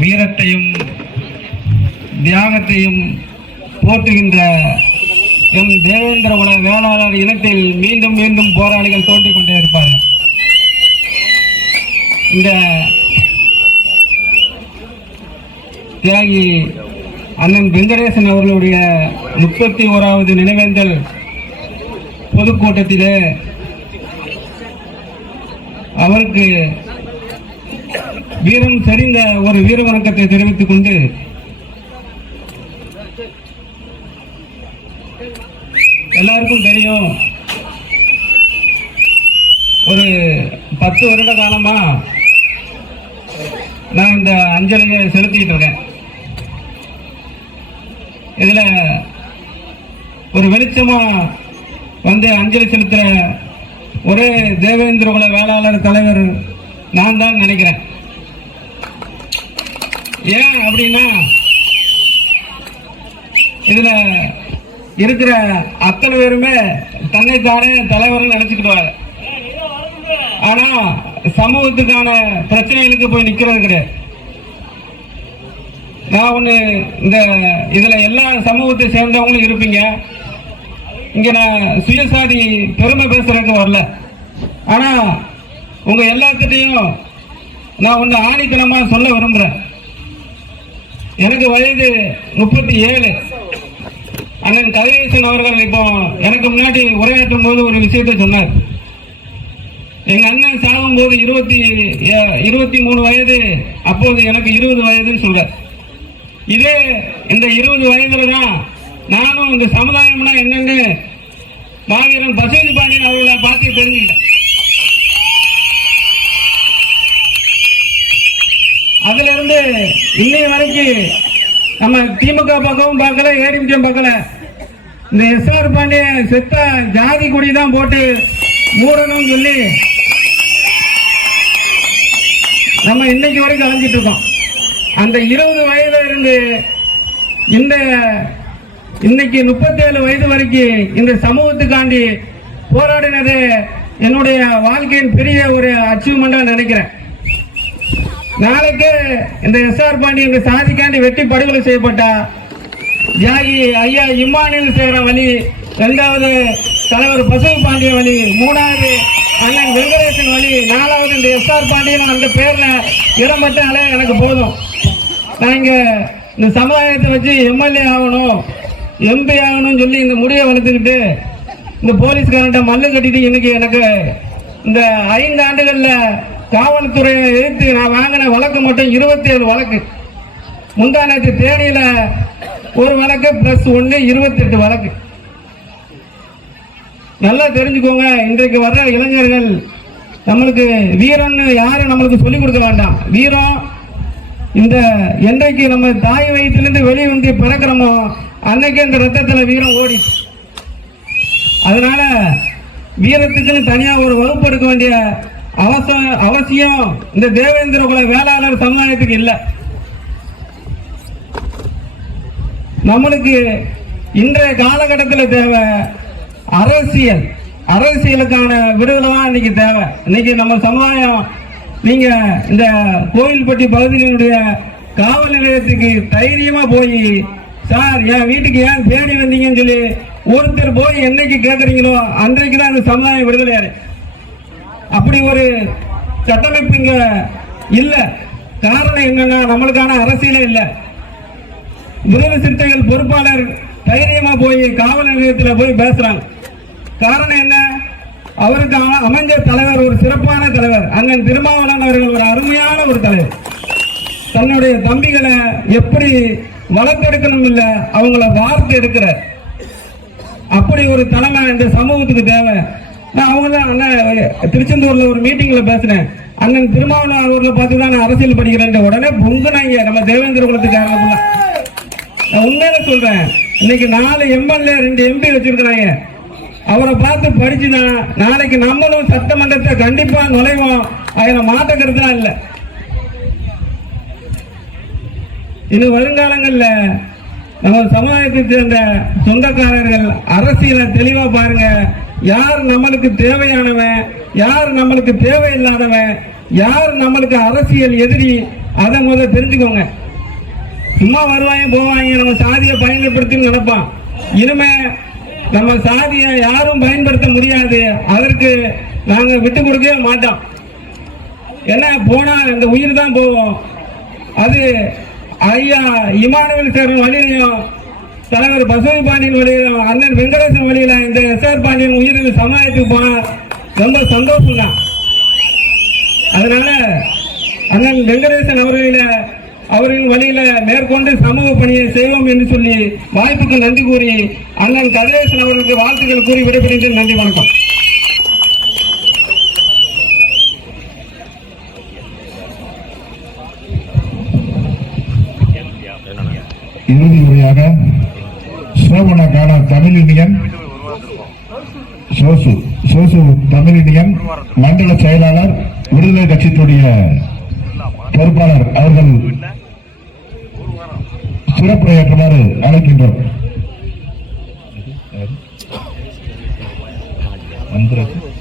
வீரத்தையும் தியாகத்தையும் போற்றுகின்ற எம் தேவேந்திர குல வேளாளர் இனத்தில் மீண்டும் மீண்டும் போராளிகள் தோன்றிக் கொண்டே இருப்பார்கள். இந்த தியாகி அண்ணன் வெங்கடேசன் அவர்களுடைய முப்பத்தி ஓராவது நினைவேந்தல் பொதுக்கூட்டத்திலே அவருக்கு வீரம் சரிந்த ஒரு வீர வணக்கத்தை தெரிவித்துக் கொண்டு எல்லாருக்கும் தெரியும். ஒரு பத்து வருட காலமா நான் இந்த அஞ்சலியை செலுத்திட்டு இருக்கேன். இதுல ஒரு வெளிச்சமா வந்து அஞ்சலி செலுத்துற ஒரே தேவேந்திர குல வேளாளர் தலைவர் நான் தான் நினைக்கிறேன். ஏன் அப்படின்னா இதுல இருக்கிற அத்தனை பேருமே தன்னைத்தானே தலைவர்னு நினைச்சுக்கிடுவாங்க. ஆனா சமூகத்துக்கான பிரச்சனைகளுக்கு போய் நிக்கிறது கிடையாது. நான் ஒண்ணு இந்த இதுல எல்லா சமூகத்தை சேர்ந்தவங்களும் இருப்பீங்க. இங்க நான் சுயசாதி பெருமை பேசுறதுக்கு வரல. ஆனா உங்க எல்லாத்துட்டையும் நான் ஒண்ணு ஆணித்தனமா சொல்ல விரும்புறேன். எனக்கு வயது முப்பத்தி ஏழு. அண்ணன் கதிரேசன் அவர்கள் இப்போ எனக்கு முன்னாடி உரையாற்றும் போது ஒரு விஷயத்தை சொன்னார். எங்க அண்ணன் சாகும் போது இருபத்தி இருபத்தி மூணு வயது அப்போது எனக்கு இருபது வயதுன்னு சொல்றார். இதே இந்த இருபது வயதுல தான் நானும் இந்த சமுதாயம்னா என்னன்னு மாவீரன் பசுபதி பாண்டியன் அவர்களை பார்த்து தெரிஞ்சுக்கிட்டேன் அதுல இருந்து இன்னைய வரைக்கும் நம்ம திமுக பக்கமும் பார்க்கல ஏடிஎம்கேம் பார்க்கல. இந்த எஸ்ஆர் பாண்டிய செத்த ஜாதி கொடி தான் போட்டு மூடணும்னு சொல்லி நம்ம இன்னைக்கு வரைக்கும் அலைஞ்சிட்டு இருக்கோம். அந்த இருபது வயதுல இருந்து இந்த இன்னைக்கு முப்பத்தேழு வயது வரைக்கும் இந்த சமூகத்துக்காண்டி போராடினது என்னுடைய வாழ்க்கையின் பெரிய ஒரு அச்சீவ்மெண்ட்டாக நினைக்கிறேன். நாளைக்கு இந்த எஸ்ஆர் பாண்டி இந்த சாதிக்காண்டி வெட்டி படுகொலை செய்யப்பட்டா. தியாகி ஐயா இம்மானில் சேர வழி ரெண்டாவது தலைவர் பசுவு பாண்டிய வழி மூணாவது அண்ணன் வெங்கடேசன் வழி நாலாவது இந்த எஸ்ஆர் பாண்டியன் அந்த பேர்ல இடம்பட்டாலே எனக்கு போதும். நான் இங்கே இந்த சமுதாயத்தை வச்சு எம்எல்ஏ ஆகணும் எம்பி ஆகணும்னு சொல்லி இந்த முடிவை வளர்த்துக்கிட்டு இந்த போலீஸ்காரன்ட்ட மல்லு கட்டிட்டு இன்னைக்கு எனக்கு இந்த ஐந்து ஆண்டுகளில் காவல்துறையை எதிர்த்து நான் வாங்கின வழக்கு மட்டும் இருபத்தி ஏழு வழக்கு. முந்தா நேற்று தேனியில ஒரு வழக்கு பிளஸ் ஒன்று இருபத்தி எட்டு வழக்கு. நல்லா தெரிஞ்சுக்கோங்க இன்றைக்கு வர்ற இளைஞர்கள் நம்மளுக்கு வீரம்னு யாரும் நம்மளுக்கு சொல்லிக் கொடுக்க வேண்டாம். வீரம் இந்த என்றைக்கு நம்ம தாய் வயிற்றிலிருந்து வெளியே வந்து பிறக்கிறோமோ அன்னைக்கு இந்த ரத்தத்தில் வீரம் ஓடி. அதனால வீரத்துக்குன்னு தனியாக ஒரு வகுப்பு எடுக்க வேண்டிய அவசியம் அவசியம். இந்த தேவேந்திர குல வேளாளர் சமுதாயத்துக்கு இல்லை. நம்மளுக்கு இன்றைய காலகட்டத்தில் தேவை அரசியல். அரசியலுக்கான விடுதலை தான் இன்னைக்கு தேவை. இன்னைக்கு நம்ம சமுதாயம் நீங்க இந்த கோயில்பட்டி பகுதியினுடைய காவல் நிலையத்துக்கு தைரியமா போய் சார் என் வீட்டுக்கு ஏன் தேடி வந்தீங்கன்னு சொல்லி ஒருத்தர் போய் என்னைக்கு கேட்குறீங்களோ அன்றைக்கு தான் இந்த சமுதாயம் விடுதலையாரு அப்படி ஒரு கட்டமைப்பு இங்க இல்ல. காரணம் என்னன்னா நம்மளுக்கான அரசியலே இல்லை. விரோத சிறுத்தைகள் பொறுப்பாளர் தைரியமா போய் காவல் நிலையத்தில் போய் பேசுறாங்க. காரணம் என்ன? அவருக்கு அமைஞ்ச தலைவர் ஒரு சிறப்பான தலைவர் அண்ணன் திருமாவளவன் அவர்கள் ஒரு அருமையான ஒரு தலைவர். தன்னுடைய தம்பிகளை எப்படி வளர்த்தெடுக்கணும் இல்ல அவங்கள வார்த்தை எடுக்கிறார் அப்படி ஒரு தலைமை இந்த சமூகத்துக்கு தேவை. நான் அவங்க தான் அண்ணன் திருச்செந்தூர்ல ஒரு மீட்டிங்ல பேசினேன். அண்ணன் திருமாவளவன் அவர்களை பார்த்து தான் நான் அரசியல் படிக்கிறேன் உடனே பொங்குனாங்க. நம்ம தேவேந்திர குலத்துக்காரங்க full நான் உண்மையில சொல்றேன். இன்னைக்கு நாலு எம்எல்ஏ ரெண்டு எம்பி வச்சிருக்கிறாங்க. அவரை பார்த்து படிச்சுதான் நாளைக்கு நம்மளும் சட்டமன்றத்தை கண்டிப்பா நுழைவோம். அதுல மாற்றக்கிறது தான் இல்லை. இன்னும் வருங்காலங்கள்ல நம்ம சமுதாயத்தை சேர்ந்த சொந்தக்காரர்கள் அரசியலை தெளிவா பாருங்க. யார் நம்மளுக்கு தேவையானவன் யார் நம்மளுக்கு தேவையில்லாதவன் யார் நம்மளுக்கு அரசியல் எதிரி அதை முதல்ல தெரிஞ்சுக்கோங்க. சும்மா வருவாங்க போவாங்க நம்ம சாதியை பயன்படுத்தி நினைப்பான். இனிமே நம்ம சாதியை யாரும் பயன்படுத்த முடியாது. அதற்கு நாங்க விட்டு கொடுக்கவே மாட்டோம். என்ன போனா இந்த உயிர் தான் போவோம். அது ஐயா இமானுவல் சார் வழியிலையும் தலைவர் பசுவி பாண்டியன் வழியிலும் அண்ணன் வெங்கடேசன் வழியில இந்த எஸ்ஆர் பாண்டியன் உயிர் சமுதாயத்துக்கு போனா ரொம்ப சந்தோஷம் தான். அதனால அண்ணன் வெங்கடேசன் அவர்களில அவரின் வழியில மேற்கொண்டு சமூக பணியை செய்வோம் என்று சொல்லி வாய்ப்புக்கு நன்றி கூறி அண்ணன் கதிரேசன் அவர்களுக்கு வாழ்த்துக்கள் கூறி விடைபெறுகிறேன். நன்றி வணக்கம். இறுதி முறையாக சோமன கால தமிழ் இந்தியன் சோசு சோசு தமிழ் இந்தியன் மண்டல செயலாளர் விடுதலை கட்சியினுடைய பொறுப்பாளர் அவர்கள் சிறப்புரையாற்றுமாறு அழைக்கின்றோம். மந்திரத்தில்